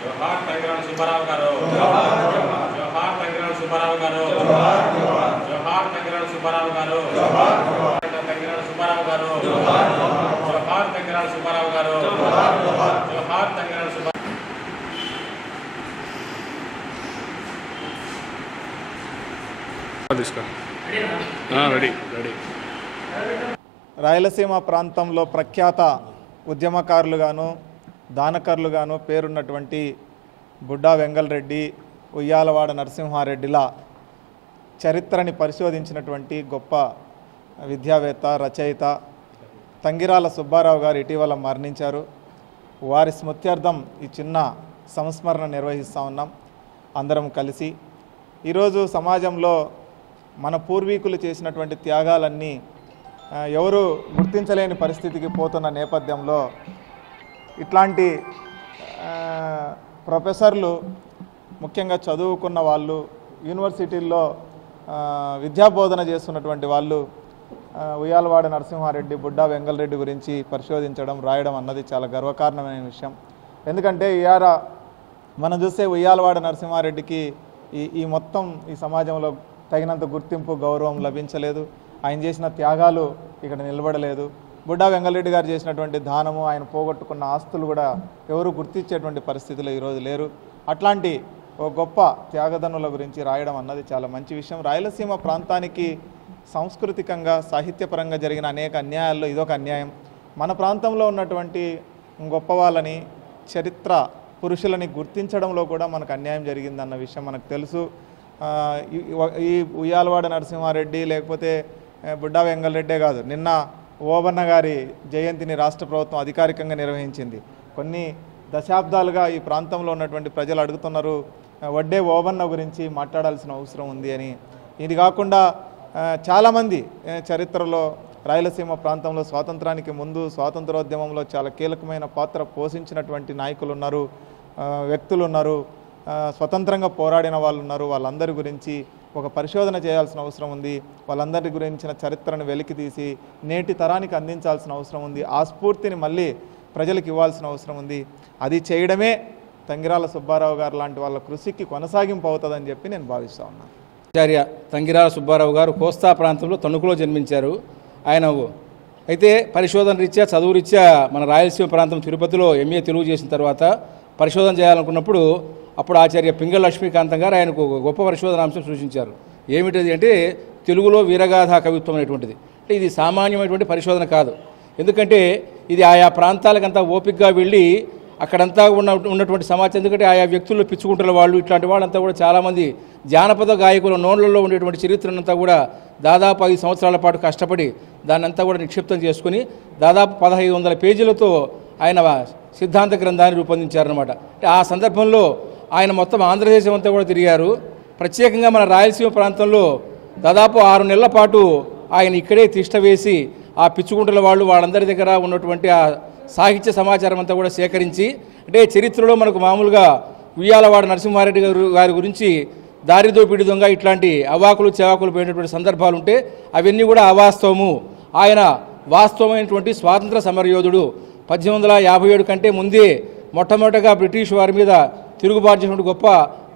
జోహార్ తంగిరాల సుబ్బారావు గారు. జోహార్ తంగిరాల సుబ్బారావు గారు. జోహార్ తంగిరాల సుబ్బారావు గారు. తంగిరాల సుబ్బారావు గారు. జోహార్ తంగిరాల సుబ్బారావు గారు. జోహార్ తంగిరాల సుబ్బారావు తీసుకో రెడీ రెడీ. రాయలసీమ ప్రాంతంలో ప్రఖ్యాత ఉద్యమకారులుగాను దానకర్లుగాను పేరున్నటువంటి బుడ్డా వెంగళరెడ్డి ఉయ్యాలవాడ నరసింహారెడ్డిల చరిత్రని పరిశోధించినటువంటి గొప్ప విద్యావేత్త రచయిత తంగిరాల సుబ్బారావు గారు ఇటీవల మరణించారు. వారి స్మృత్యర్థం ఈ చిన్న సంస్మరణ నిర్వహిస్తూ ఉన్నాం. అందరం కలిసి ఈరోజు సమాజంలో మన పూర్వీకులు చేసినటువంటి త్యాగాలన్నీ ఎవరు గుర్తించలేని పరిస్థితికి పోతున్న నేపథ్యంలో ఇట్లాంటి ప్రొఫెసర్లు ముఖ్యంగా చదువుకున్న వాళ్ళు యూనివర్సిటీల్లో విద్యాబోధన చేస్తున్నటువంటి వాళ్ళు ఉయ్యాలవాడ నరసింహారెడ్డి బుడ్డా వెంగళరెడ్డి గురించి పరిశోధించడం రాయడం అన్నది చాలా గర్వకారణమైన విషయం. ఎందుకంటే ఇయార మనం చూస్తే ఉయ్యాలవాడ నరసింహారెడ్డికి ఈ ఈ మొత్తం ఈ సమాజంలో తగినంత గుర్తింపు గౌరవం లభించలేదు. ఆయన చేసిన త్యాగాలు ఇక్కడ నిలబడలేదు. బుడ్డా వెంగళరెడ్డి గారు చేసినటువంటి దానము ఆయన పోగొట్టుకున్న ఆస్తులు కూడా ఎవరు గుర్తించేటువంటి పరిస్థితిలో ఈరోజు లేరు. అట్లాంటి ఓ గొప్ప త్యాగదనుల గురించి రాయడం అన్నది చాలా మంచి విషయం. రాయలసీమ ప్రాంతానికి సాంస్కృతికంగా సాహిత్యపరంగా జరిగిన అనేక అన్యాయాల్లో ఇదొక అన్యాయం. మన ప్రాంతంలో ఉన్నటువంటి గొప్ప వాళ్ళని చరిత్ర పురుషులని గుర్తించడంలో కూడా మనకు అన్యాయం జరిగిందన్న విషయం మనకు తెలుసు. ఈ- ఉయ్యాలవాడ నరసింహారెడ్డి లేకపోతే బుడ్డా వెంగళరెడ్డే కాదు. నిన్న ఓబన్న గారి జయంతిని రాష్ట్ర ప్రభుత్వం అధికారికంగా నిర్వహించింది. కొన్ని దశాబ్దాలుగా ఈ ప్రాంతంలో ఉన్నటువంటి ప్రజలు అడుగుతున్నారు వడ్డే ఓబన్న గురించి మాట్లాడాల్సిన అవసరం ఉంది అని. ఇది కాకుండా చాలామంది చరిత్రలో రాయలసీమ ప్రాంతంలో స్వాతంత్రానికి ముందు స్వాతంత్రోద్యమంలో చాలా కీలకమైన పాత్ర పోషించినటువంటి నాయకులు ఉన్నారు వ్యక్తులు ఉన్నారు స్వతంత్రంగా పోరాడిన వాళ్ళు ఉన్నారు వాళ్ళందరి గురించి ఒక పరిశోధన చేయాల్సిన అవసరం ఉంది. వాళ్ళందరి గురించిన చరిత్రను వెలికి తీసి నేటి తరానికి అందించాల్సిన అవసరం ఉంది. ఆ స్ఫూర్తిని మళ్ళీ ప్రజలకు ఇవ్వాల్సిన అవసరం ఉంది. అది చేయడమే తంగిరాల సుబ్బారావు గారు లాంటి వాళ్ళ కృషికి కొనసాగింపు అవుతుందని చెప్పి నేను భావిస్తా ఉన్నాను ఆచార్య తంగిరాల సుబ్బారావు గారు కోస్తా ప్రాంతంలో తణుకులో జన్మించారు. ఆయన అయితే పరిశోధన రీత్యా చదువు రీత్యా మన రాయలసీమ ప్రాంతం తిరుపతిలో ఎంఏ తెలుగు చేసిన తర్వాత పరిశోధన చేయాలనుకున్నప్పుడు అప్పుడు ఆచార్య పింగళ లక్ష్మీకాంతం గారు ఆయనకు గొప్ప పరిశోధన అంశం సూచించారు. ఏమిటది అంటే తెలుగులో వీరగాథ కవిత్వం అనేటువంటిది. అంటే ఇది సామాన్యమైనటువంటి పరిశోధన కాదు. ఎందుకంటే ఇది ఆయా ప్రాంతాలకంతా ఓపికగా వెళ్ళి అక్కడంతా ఉన్న ఉన్నటువంటి సమాచారం ఎందుకంటే ఆయా వ్యక్తుల్లో పిచ్చుకుంటున్న వాళ్ళు ఇట్లాంటి వాళ్ళంతా కూడా చాలామంది జానపద గాయకుల నోన్లలో ఉండేటువంటి చరిత్రనంతా కూడా దాదాపు ఐదు సంవత్సరాల పాటు కష్టపడి దాన్నంతా కూడా నిక్షిప్తం చేసుకుని దాదాపు పదహైదు వందల పేజీలతో ఆయన సిద్ధాంత గ్రంథాన్ని రూపొందించారనమాట అంటే ఆ సందర్భంలో ఆయన మొత్తం ఆంధ్రదేశం అంతా కూడా తిరిగారు. ప్రత్యేకంగా మన రాయలసీమ ప్రాంతంలో దాదాపు ఆరు నెలల పాటు ఆయన ఇక్కడే తిష్ట వేసి ఆ పిచ్చుకుంటల వాళ్ళు వాళ్ళందరి దగ్గర ఉన్నటువంటి ఆ సాహిత్య సమాచారం అంతా కూడా సేకరించి అంటే చరిత్రలో మనకు మామూలుగా ఉయ్యాలవాడ నరసింహారెడ్డి గారు గారి గురించి దారిదోపిడి దొంగ ఇట్లాంటి అవాకులు చెవాకులు పోయినటువంటి సందర్భాలు ఉంటే అవన్నీ కూడా అవాస్తవము. ఆయన వాస్తవమైనటువంటి స్వాతంత్ర సమరయోధుడు. పద్దెనిమిది వందల యాభై ఏడు కంటే ముందే మొట్టమొదటగా బ్రిటిష్ వారి మీద తిరుగుబాటు చేసినటువంటి గొప్ప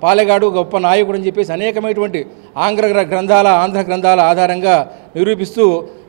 పాలెగాడు గొప్ప నాయకుడు అని చెప్పేసి అనేకమైనటువంటి ఆంగ్ల గ్ర- గ్రంథాల ఆంధ్ర గ్రంథాల ఆధారంగా నిరూపిస్తూ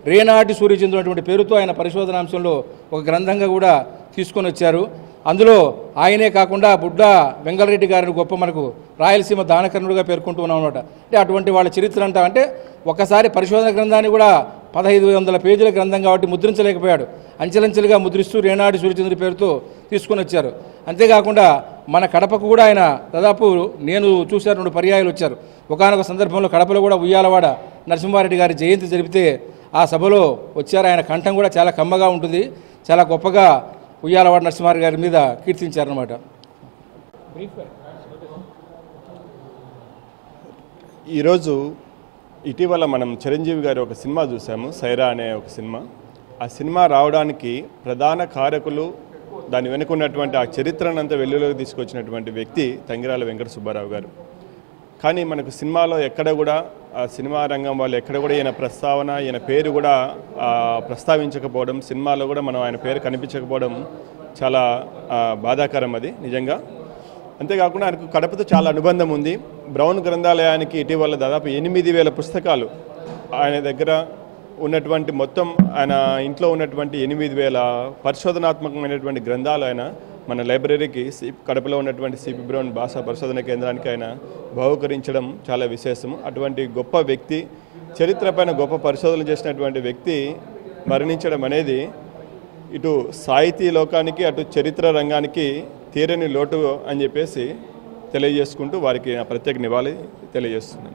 రేనాటి సూర్యచంద్రు అటువంటి పేరుతో ఆయన పరిశోధనాంశంలో ఒక గ్రంథంగా కూడా తీసుకొని వచ్చారు. అందులో ఆయనే కాకుండా బుడ్డ వెంగళరెడ్డి గారిని గొప్ప మనకు రాయలసీమ దానకర్ణుడిగా పేర్కొంటూ ఉన్నాం అనమాట అంటే అటువంటి వాళ్ళ చరిత్ర అంటే ఒకసారి పరిశోధన గ్రంథాన్ని కూడా పదహైదు వందల పేజీల గ్రంథం కాబట్టి ముద్రించలేకపోయాడు. అంచెలంచెలుగా ముద్రిస్తూ రేనాడు సూర్యచంద్రుడి పేరుతో తీసుకొని వచ్చారు అంతేకాకుండా మన కడపకు కూడా ఆయన దాదాపు నేను చూశాను రెండు పర్యాయాలు వచ్చారు. ఒకనొక సందర్భంలో కడపలో కూడా ఉయ్యాలవాడ నరసింహారెడ్డి గారి జయంతి జరిపితే ఆ సభలో వచ్చారు. ఆయన కంఠం కూడా చాలా కమ్మగా ఉంటుంది. చాలా గొప్పగా ఉయ్యాలవాడ నరసింహారెడ్డి గారి మీద కీర్తించారనమాట ఈరోజు ఇటీవల మనం చిరంజీవి గారి ఒక సినిమా చూసాము సైరా అనే ఒక సినిమా. ఆ సినిమా రావడానికి ప్రధాన కారకులు దాని వెనుక ఉన్నటువంటి ఆ చరిత్రనంతా వెలుగులోకి తీసుకొచ్చినటువంటి వ్యక్తి తంగిరాల వెంకట సుబ్బారావు గారు. కానీ మనకు సినిమాలో ఎక్కడ కూడా ఆ సినిమా రంగం వాళ్ళు ఎక్కడ కూడా ఈయన ప్రస్తావన ఈయన పేరు కూడా ప్రస్తావించకపోవడం సినిమాలో కూడా మనం ఆయన పేరు కనిపించకపోవడం చాలా బాధాకరం అది నిజంగా. అంతేకాకుండా ఆయనకు కడపతో చాలా అనుబంధం ఉంది. బ్రౌన్ గ్రంథాలయానికి ఇటీవల దాదాపు ఎనిమిది వేల పుస్తకాలు ఆయన దగ్గర ఉన్నటువంటి మొత్తం ఆయన ఇంట్లో ఉన్నటువంటి ఎనిమిది వేల పరిశోధనాత్మకమైనటువంటి గ్రంథాలు ఆయన మన లైబ్రరీకి సి కడపలో ఉన్నటువంటి సిపి బ్రౌన్ భాషా పరిశోధన కేంద్రానికి ఆయన బహుకరించడం చాలా విశేషం అటువంటి గొప్ప వ్యక్తి చరిత్రపైన గొప్ప పరిశోధనలు చేసినటువంటి వ్యక్తి మరణించడం అనేది ఇటు సాహితీ లోకానికి అటు చరిత్ర రంగానికి తీరని లోటు అని చెప్పేసి తెలియజేసుకుంటూ వారికి ప్రత్యేక నివాళి తెలియజేస్తున్నాను